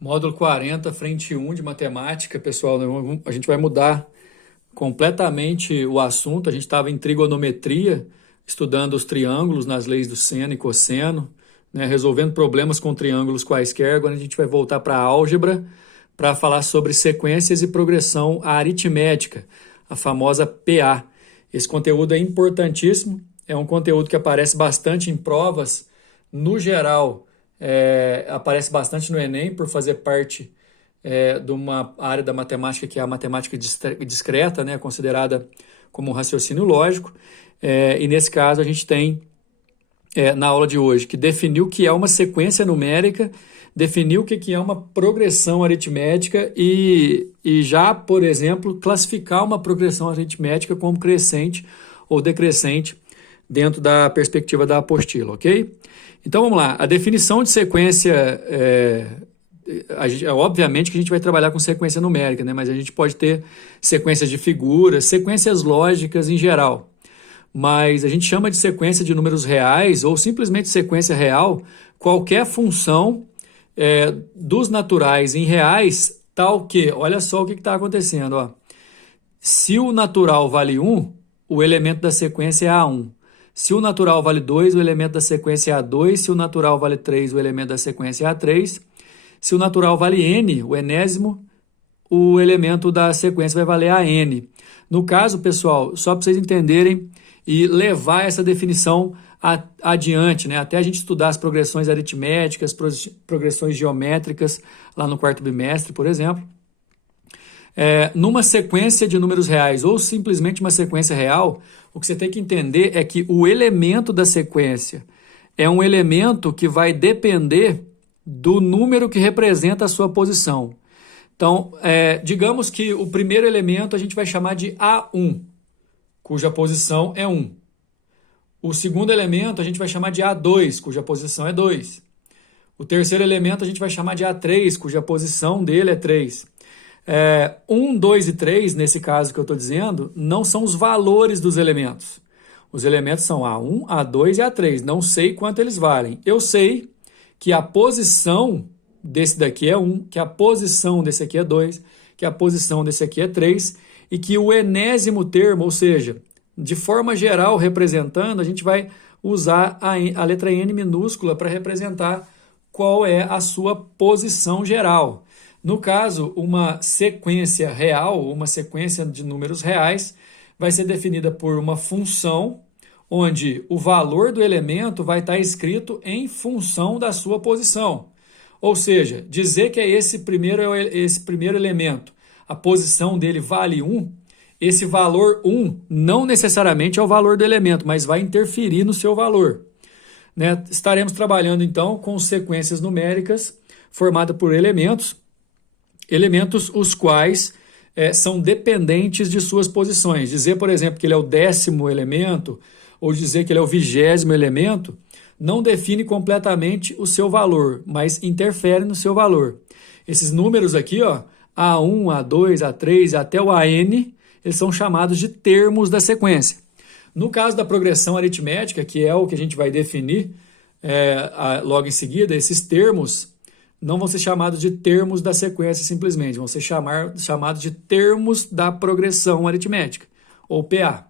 Módulo 40, frente 1 de matemática, pessoal, a gente vai mudar completamente o assunto. A gente estava em trigonometria, estudando os triângulos nas leis do seno e cosseno, né, resolvendo problemas com triângulos quaisquer. Agora a gente vai voltar para a álgebra para falar sobre sequências e progressão aritmética, a famosa PA. Esse conteúdo é importantíssimo, é um conteúdo que aparece bastante em provas, no geral. Aparece bastante no Enem por fazer parte de uma área da matemática que é a matemática discreta, né, considerada como um raciocínio lógico. E nesse caso a gente tem, na aula de hoje, que definir o que é uma sequência numérica, definir o que é uma progressão aritmética e já, por exemplo, classificar uma progressão aritmética como crescente ou decrescente dentro da perspectiva da apostila, ok? Então vamos lá, a definição de sequência, obviamente que a gente vai trabalhar com sequência numérica, né? Mas a gente pode ter sequências de figuras, sequências lógicas em geral. Mas a gente chama de sequência de números reais ou simplesmente sequência real qualquer função dos naturais em reais, tal que, olha só o que está acontecendo, ó. Se o natural vale 1, o elemento da sequência é A1. Se o natural vale 2, o elemento da sequência é A2. Se o natural vale 3, o elemento da sequência é A3. Se o natural vale N, o enésimo, o elemento da sequência vai valer AN. No caso, pessoal, só para vocês entenderem e levar essa definição adiante, né? Até a gente estudar as progressões aritméticas, progressões geométricas, lá no quarto bimestre, por exemplo. Numa sequência de números reais ou simplesmente uma sequência real, o que você tem que entender é que o elemento da sequência é um elemento que vai depender do número que representa a sua posição. Então, digamos que o primeiro elemento a gente vai chamar de A1, cuja posição é 1. O segundo elemento a gente vai chamar de A2, cuja posição é 2. O terceiro elemento a gente vai chamar de A3, cuja posição dele é 3. 1, 2 e 3, nesse caso que eu estou dizendo, não são os valores dos elementos. Os elementos são A1, A2 e A3. Não sei quanto eles valem. Eu sei que a posição desse daqui é 1, que a posição desse aqui é 2, que a posição desse aqui é 3 e que o enésimo termo, ou seja, de forma geral representando, a gente vai usar a letra N minúscula para representar qual é a sua posição geral. No caso, uma sequência real, uma sequência de números reais, vai ser definida por uma função, onde o valor do elemento vai estar escrito em função da sua posição. Ou seja, dizer que esse primeiro elemento, a posição dele vale 1, esse valor 1 não necessariamente é o valor do elemento, mas vai interferir no seu valor, né? Estaremos trabalhando então com sequências numéricas formadas por elementos os quais são dependentes de suas posições. Dizer, por exemplo, que ele é o 10º elemento ou dizer que ele é o 20º elemento não define completamente o seu valor, mas interfere no seu valor. Esses números aqui, ó, A1, A2, A3 até o AN, eles são chamados de termos da sequência. No caso da progressão aritmética, que é o que a gente vai definir logo em seguida, esses termos não vão ser chamados de termos da sequência simplesmente, vão ser chamados de termos da progressão aritmética, ou PA.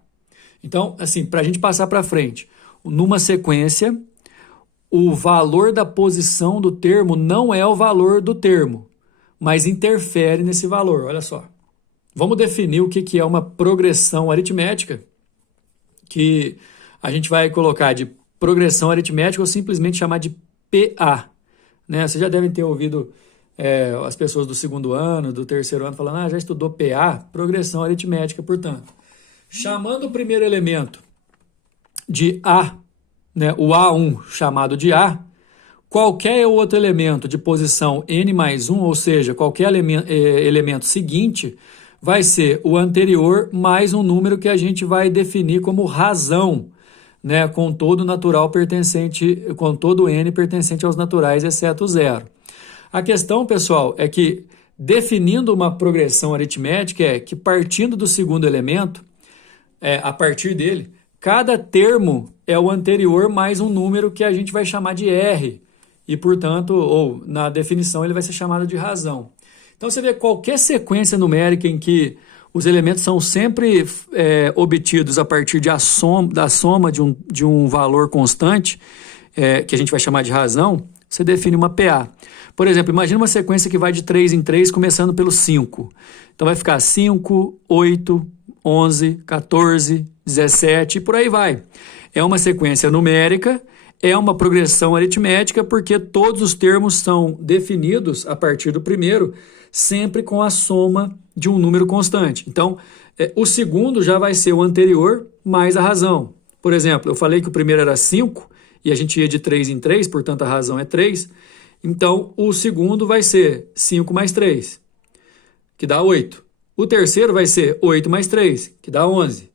Então, assim, para a gente passar para frente, numa sequência, o valor da posição do termo não é o valor do termo, mas interfere nesse valor, olha só. Vamos definir o que é uma progressão aritmética, que a gente vai colocar de progressão aritmética ou simplesmente chamar de PA. Né? Vocês já devem ter ouvido as pessoas do segundo ano, do terceiro ano, falando, já estudou PA, progressão aritmética, portanto. Chamando o primeiro elemento de A, né, o A1 chamado de A, qualquer outro elemento de posição N mais 1, ou seja, qualquer elemento seguinte, vai ser o anterior mais um número que a gente vai definir como razão, né, com todo natural pertencente, com todo N pertencente aos naturais, exceto o zero. A questão, pessoal, é que definindo uma progressão aritmética é que partindo do segundo elemento, a partir dele, cada termo é o anterior mais um número que a gente vai chamar de R. e, portanto, ou na definição ele vai ser chamado de razão. Então você vê qualquer sequência numérica em que os elementos são sempre obtidos a partir da soma de um valor constante, que a gente vai chamar de razão, você define uma PA. Por exemplo, imagine uma sequência que vai de 3 em 3, começando pelo 5. Então vai ficar 5, 8, 11, 14, 17 e por aí vai. É uma sequência numérica, é uma progressão aritmética, porque todos os termos são definidos a partir do primeiro, sempre com a soma de um número constante. Então, o segundo já vai ser o anterior mais a razão. Por exemplo, eu falei que o primeiro era 5 e a gente ia de 3 em 3, portanto a razão é 3. Então, o segundo vai ser 5 mais 3, que dá 8. O terceiro vai ser 8 mais 3, que dá 11.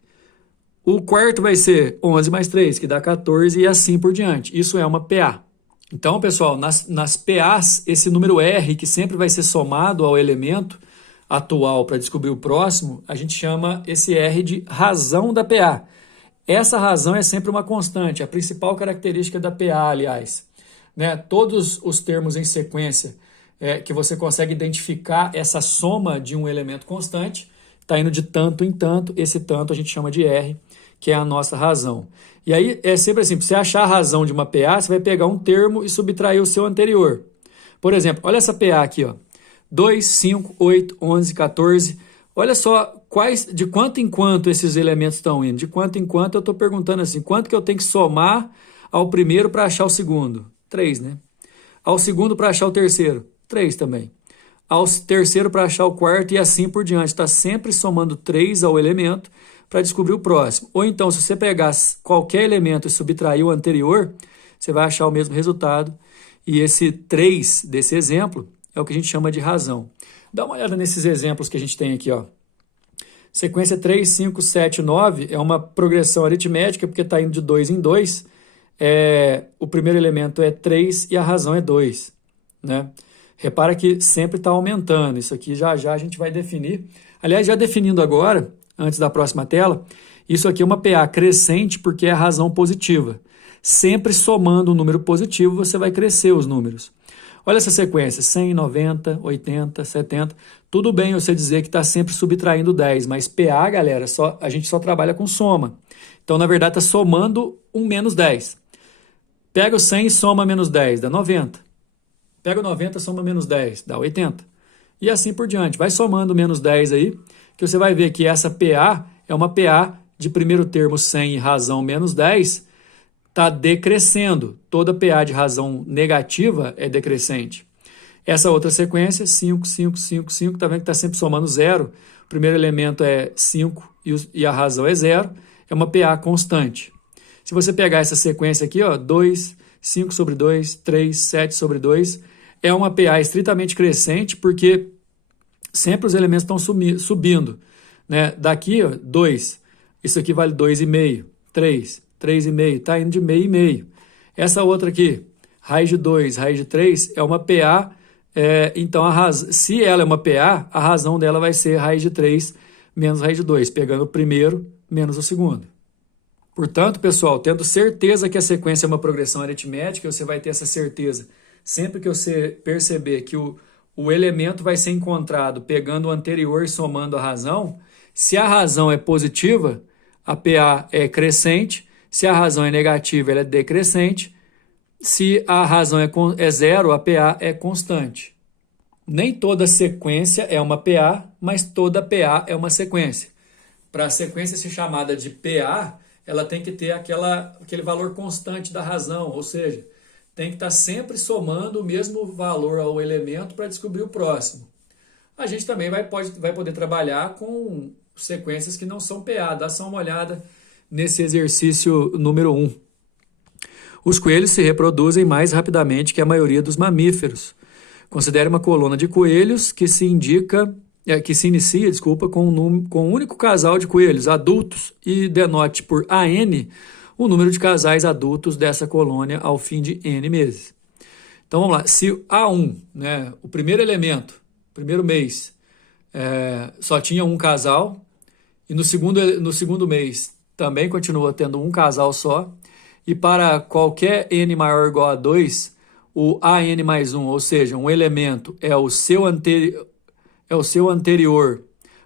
O quarto vai ser 11 mais 3, que dá 14 e assim por diante. Isso é uma PA. Então, pessoal, nas PAs, esse número R, que sempre vai ser somado ao elemento atual para descobrir o próximo, a gente chama esse R de razão da PA. Essa razão é sempre uma constante, a principal característica da PA, aliás. Né? Todos os termos em sequência que você consegue identificar essa soma de um elemento constante, está indo de tanto em tanto, esse tanto a gente chama de R, que é a nossa razão. E aí é sempre assim, para você achar a razão de uma PA, você vai pegar um termo e subtrair o seu anterior. Por exemplo, olha essa PA aqui, ó. 2, 5, 8, 11, 14. Olha só de quanto em quanto esses elementos estão indo. De quanto em quanto eu estou perguntando assim, quanto que eu tenho que somar ao primeiro para achar o segundo? 3, né? Ao segundo para achar o terceiro? 3 também. Ao terceiro para achar o quarto e assim por diante. Está sempre somando 3 ao elemento para descobrir o próximo. Ou então, se você pegar qualquer elemento e subtrair o anterior, você vai achar o mesmo resultado. E esse 3 desse exemplo é o que a gente chama de razão. Dá uma olhada nesses exemplos que a gente tem aqui, ó. Sequência 3, 5, 7, 9 é uma progressão aritmética, porque está indo de 2 em 2. O primeiro elemento é 3 e a razão é 2. Né? Repara que sempre está aumentando. Isso aqui já a gente vai definir. Aliás, já definindo agora, antes da próxima tela, isso aqui é uma PA crescente porque é a razão positiva. Sempre somando um número positivo, você vai crescer os números. Olha essa sequência, 100, 90, 80, 70. Tudo bem você dizer que está sempre subtraindo 10, mas PA, galera, a gente só trabalha com soma. Então, na verdade, está somando um menos 10. Pega o 100 e soma menos 10, dá 90. Pega o 90 e soma menos 10, dá 80. E assim por diante. Vai somando menos 10 aí, que você vai ver que essa PA é uma PA de primeiro termo 100 e razão menos 10, está decrescendo. Toda PA de razão negativa é decrescente. Essa outra sequência, 5, 5, 5, 5, está vendo que está sempre somando zero. O primeiro elemento é 5 e a razão é zero. É uma PA constante. Se você pegar essa sequência aqui, ó, 2, 5 sobre 2, 3, 7 sobre 2, é uma PA estritamente crescente, porque sempre os elementos estão subindo. Né? Daqui, ó, 2, isso aqui vale 2,5, 3, 3,5, está indo de meio e meio. Essa outra aqui, raiz de 2, raiz de 3, é uma PA, então se ela é uma PA, a razão dela vai ser raiz de 3 menos raiz de 2, pegando o primeiro menos o segundo. Portanto, pessoal, tendo certeza que a sequência é uma progressão aritmética, você vai ter essa certeza sempre que você perceber que o elemento vai ser encontrado pegando o anterior e somando a razão. Se a razão é positiva, a PA é crescente. Se a razão é negativa, ela é decrescente. Se a razão é zero, a PA é constante. Nem toda sequência é uma PA, mas toda PA é uma sequência. Para a sequência ser chamada de PA, ela tem que ter aquele valor constante da razão, ou seja, tem que estar sempre somando o mesmo valor ao elemento para descobrir o próximo. A gente também vai poder trabalhar com sequências que não são PA. Dá só uma olhada nesse exercício número 1. Os coelhos se reproduzem mais rapidamente que a maioria dos mamíferos. Considere uma coluna de coelhos que se inicia com um único casal de coelhos adultos e denote por AN o número de casais adultos dessa colônia ao fim de N meses. Então vamos lá, se A1, né, o primeiro elemento, primeiro mês, só tinha um casal, e no segundo mês também continua tendo um casal só, e para qualquer N maior ou igual a 2, o AN mais 1, ou seja, um elemento é o seu anterior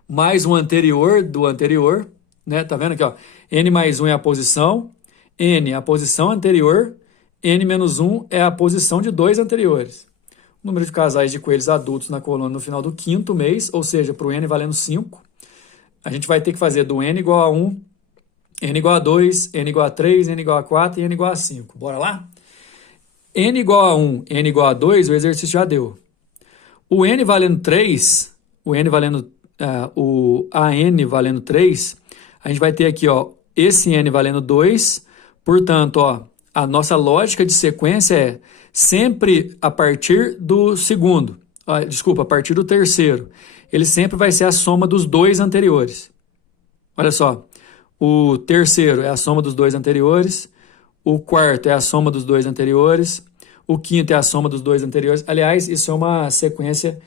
mais um anterior do anterior, né? Tá vendo aqui, ó? N mais 1 é a posição, N é a posição anterior, N menos 1 é a posição de dois anteriores. O número de casais de coelhos adultos na colônia no final do quinto mês, ou seja, para o N valendo 5, a gente vai ter que fazer do N igual a 1, N igual a 2, N igual a 3, N igual a 4 e N igual a 5. Bora lá? N igual a 1, N igual a 2, o exercício já deu. O N valendo 3, o AN valendo 3, a gente vai ter aqui, ó, esse N valendo 2, portanto, ó, a nossa lógica de sequência é sempre a partir do segundo, a partir do terceiro. Ele sempre vai ser a soma dos dois anteriores. Olha só, o terceiro é a soma dos dois anteriores, o quarto é a soma dos dois anteriores, o quinto é a soma dos dois anteriores. Aliás, isso é uma sequência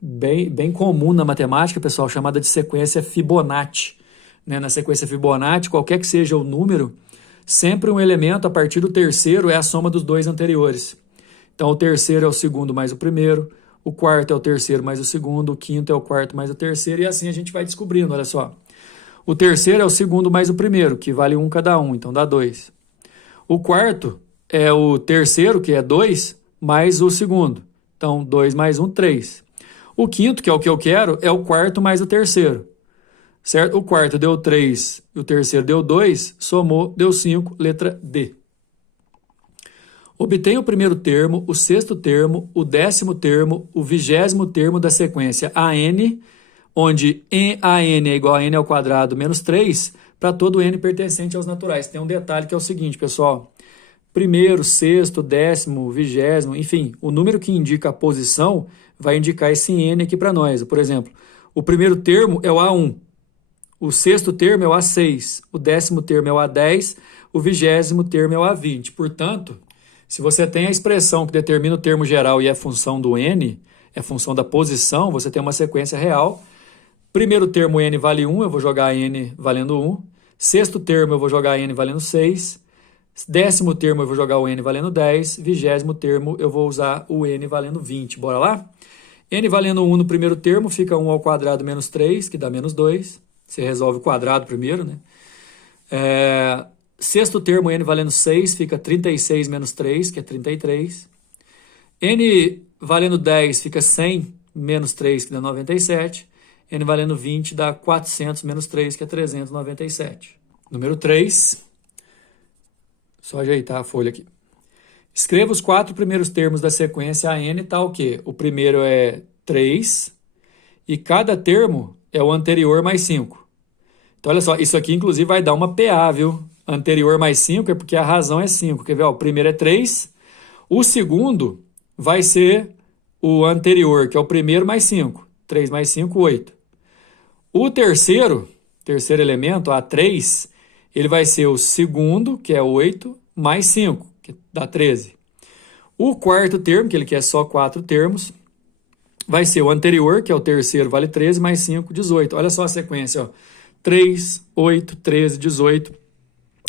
bem comum na matemática, pessoal, chamada de sequência Fibonacci. Né? Na sequência Fibonacci, qualquer que seja o número, sempre um elemento a partir do terceiro é a soma dos dois anteriores. Então, o terceiro é o segundo mais o primeiro, o quarto é o terceiro mais o segundo, o quinto é o quarto mais o terceiro, e assim a gente vai descobrindo, olha só. O terceiro é o segundo mais o primeiro, que vale 1 cada um, então dá 2. O quarto é o terceiro, que é 2, mais o segundo. Então, 2 mais 1, 3. O quinto, que é o que eu quero, é o quarto mais o terceiro. Certo? O quarto deu 3, o terceiro deu 2, somou, deu 5, letra D. Obtenha o primeiro termo, o sexto termo, o 10º termo, o 20º termo da sequência AN, onde AN é igual a n ao quadrado menos 3, para todo n pertencente aos naturais. Tem um detalhe que é o seguinte, pessoal. Primeiro, sexto, 10º, 20º, enfim, o número que indica a posição vai indicar esse n aqui para nós. Por exemplo, o primeiro termo é o A1, o sexto termo é o A6, o 10º termo é o A10, o 20º termo é o A20. Portanto, se você tem a expressão que determina o termo geral e é função do n, é função da posição, você tem uma sequência real. Primeiro termo n vale 1, eu vou jogar n valendo 1. Sexto termo eu vou jogar n valendo 6. 10º termo eu vou jogar o n valendo 10. 20º termo eu vou usar o n valendo 20. Bora lá? N valendo 1 no primeiro termo fica 1 ao quadrado menos 3, que dá menos 2. Você resolve o quadrado primeiro, né? Sexto termo, n valendo 6, fica 36 menos 3, que é 33. N valendo 10 fica 100 menos 3, que dá 97. N valendo 20 dá 400 menos 3, que é 397. Número 3. Só ajeitar a folha aqui. Escreva os 4 primeiros termos da sequência AN, tá o quê? O primeiro é 3, e cada termo é o anterior mais 5. Então, olha só, isso aqui, inclusive, vai dar uma PA, viu? Anterior mais 5 é porque a razão é 5. Quer ver? Ó, o primeiro é 3. O segundo vai ser o anterior, que é o primeiro mais 5. 3 mais 5, 8. O terceiro elemento, A3, ele vai ser o segundo, que é 8, mais 5, que dá 13. O quarto termo, que ele quer só 4 termos, vai ser o anterior, que é o terceiro, vale 13, mais 5, 18. Olha só a sequência, ó. 3, 8, 13, 18.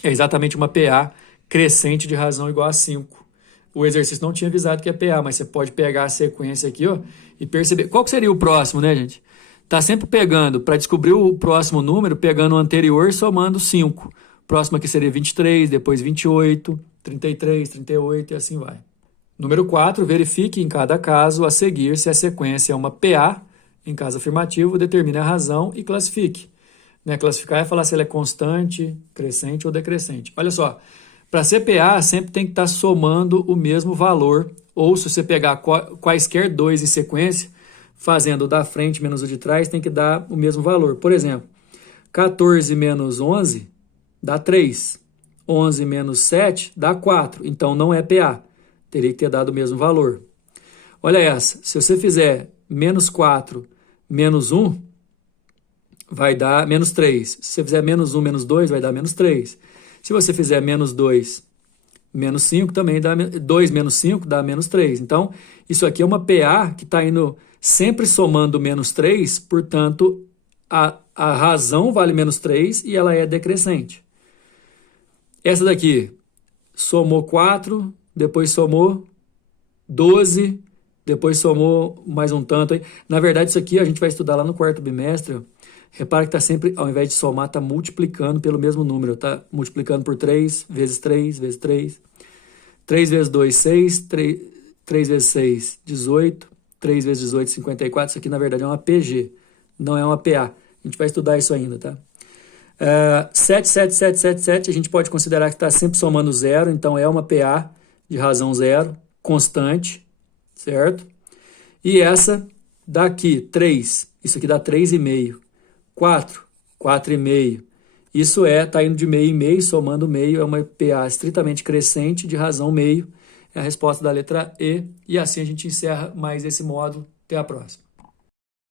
É exatamente uma PA crescente de razão igual a 5. O exercício não tinha avisado que é PA, mas você pode pegar a sequência aqui, ó, e perceber. Qual que seria o próximo, né, gente? Tá sempre pegando, para descobrir o próximo número, pegando o anterior e somando 5. O próximo aqui seria 23, depois 28, 33, 38 e assim vai. Número 4, verifique em cada caso a seguir se a sequência é uma PA. Em caso afirmativo, determine a razão e classifique. Né? Classificar é falar se ela é constante, crescente ou decrescente. Olha só, para ser PA sempre tem que estar somando o mesmo valor, ou se você pegar quaisquer dois em sequência, fazendo o da frente menos o de trás, tem que dar o mesmo valor. Por exemplo, 14 menos 11 dá 3. 11 menos 7 dá 4. Então não é PA. Teria que ter dado o mesmo valor. Olha essa. Se você fizer menos 4 menos 1, vai dar menos 3. Se você fizer menos 1 menos 2, vai dar menos 3. Se você fizer menos 2 menos 5, também dá 2 menos 5 dá menos 3. Então, isso aqui é uma PA que está indo sempre somando menos 3, portanto, a razão vale menos 3 e ela é decrescente. Essa daqui somou 4, depois somou 12, depois somou mais um tanto aí. Na verdade, isso aqui a gente vai estudar lá no quarto bimestre. Ó. Repara que está sempre, ao invés de somar, está multiplicando pelo mesmo número. Está multiplicando por 3, vezes 3, vezes 3. 3 vezes 2, 6. 3 vezes 6, 18. 3 vezes 18, 54. Isso aqui, na verdade, é uma PG, não é uma PA. A gente vai estudar isso ainda, tá? 7, 7, 7, 7, 7, a gente pode considerar que está sempre somando zero, então é uma PA de razão zero, constante, certo? E essa daqui, 3, isso aqui dá 3,5. 4, 4,5. Isso está indo de meio em meio, somando meio, é uma PA estritamente crescente de razão meio. É a resposta da letra E. E assim a gente encerra mais esse módulo. Até a próxima.